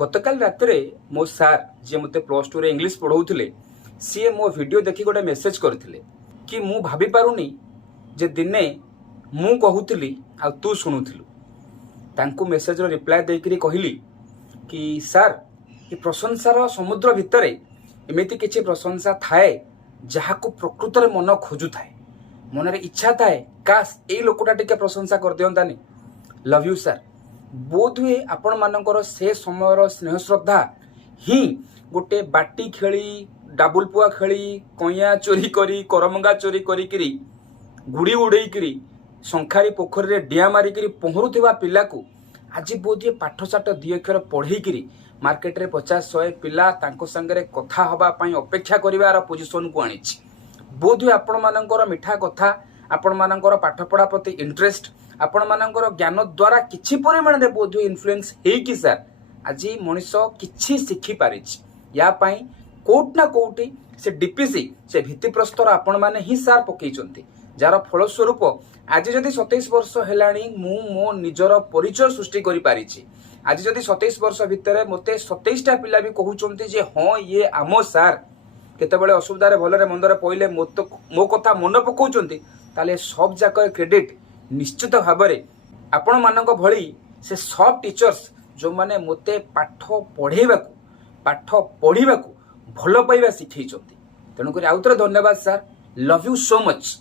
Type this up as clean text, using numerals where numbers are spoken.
गतकाल रात मो सार जी मत +2 रे इंग्लिश पढ़ाऊले सी मो वीडियो देखि गोटे मेसेज करथिले कि मु भाभी पारुनी जे दिने मु कहूली आ तू शुणुलु तांकु मेसेज रो रिप्लाय देकरी कहली कि सार ये प्रशंसार समुद्र भितर एमिति किछि प्रशंसा थाए जहाकू प्रकृत में मन खोजु थाए मन रे इच्छा थाए काश एई लोकटा टिके प्रशंसा कर दियंतानी। Love you sir. बोध हुए आपण मानकर से समयर स्नेह श्रद्धा ही गोटे बाटी खेली डाबुलपुआ खेली कइया चोरी करी करमंगा चोरी करी गुड़ी उड़ेकरी शंखारी पोखरी रे डिया मारिकी पहरुवा पिला को आज बोध हुए पाठशाठ दी अक्षर पढ़ेकरी मार्केट रे 50-100 पिला तांको संगरे कथा हवा पाई अपेक्षा करिवार पोजिशन को आनी। बोध हुए आपण मानकर मिठा कथा आपण मानकर पाठ पढ़ा प्रति इंटरेस्ट आपण मानकर ज्ञान द्वारा किछि परिमाण रे बोध हुए इन्फ्लुएंस हे कि सर आज मनीष किछि शिखि पारिछि या पाई कोट ना कोटी से डीपीसी से भित्तिप्रस्तर आपण माने ही सार पकेइचंती जार फलस्वरूप आज जदि 27 वर्ष हेलाणी मु मो निजर परिचय सृष्टि करि पारिछि। आज जदि 27 वर्ष भितर मते 27टा पिला भी कहउचंती जे हां ये आमो सार केतेबेले असुविधा रे भलरे मंदरे पहिले मो कथा मन पकाउचंती ताले सब जाक क्रेडिट निश्चित भाव में आपण मानक भली से सब टीचर्स जो माने मते पाठ पढ़ाइबा भल पाइबा शिखै तेणुक आउतरे धन्यवाद sir. Love you so much.